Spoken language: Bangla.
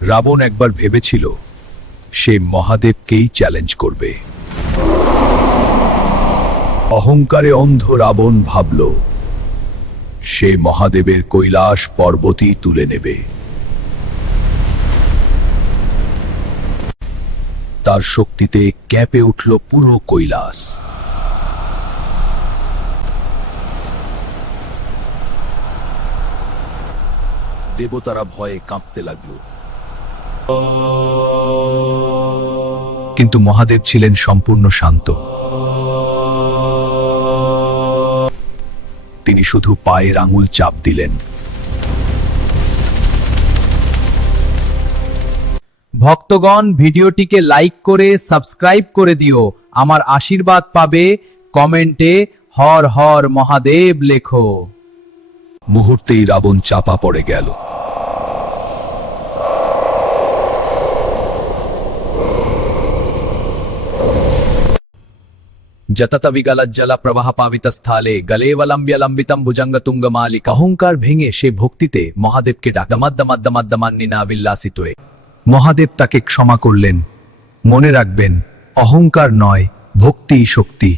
রাবণ একবার ভেবেছিল সে মহাদেবকেই চ্যালেঞ্জ করবে। অহংকারে অন্ধ রাবণ ভাবল সে মহাদেবের কৈলাস পর্বতই তুলে নেবে। তার শক্তিতে কেঁপে উঠল পুরো কৈলাস। দেবতারা ভয়ে কাঁপতে লাগল। কিন্তু মহাদেব ছিলেন সম্পূর্ণ শান্ত। তিনি শুধু পায়ের আঙুল চাপ দিলেন। ভক্তগণ, ভিডিওটিকে লাইক করে সাবস্ক্রাইব করে দিও। আমার আশীর্বাদ পাবে। কমেন্টে হর হর মহাদেব লেখো। মুহূর্তেই রাবণ চাপা পড়ে গেল। যততবিগলজ্জল প্রবাহ পাবিতস্থলে গলেবলম্ব্য লম্বিতম ভুজঙ্গ তুঙ্গ মালিক। অহংকার ভেঙে সে ভক্তিতে মহাদেবকে ডাকদমাদ্দমাদ্দমাদ্দমান্নিনাবিল্লাসিতয়ে। মহাদেব তাকে ক্ষমা করলেন। মনে রাখবেন, অহংকার নয়, ভক্তিই শক্তি।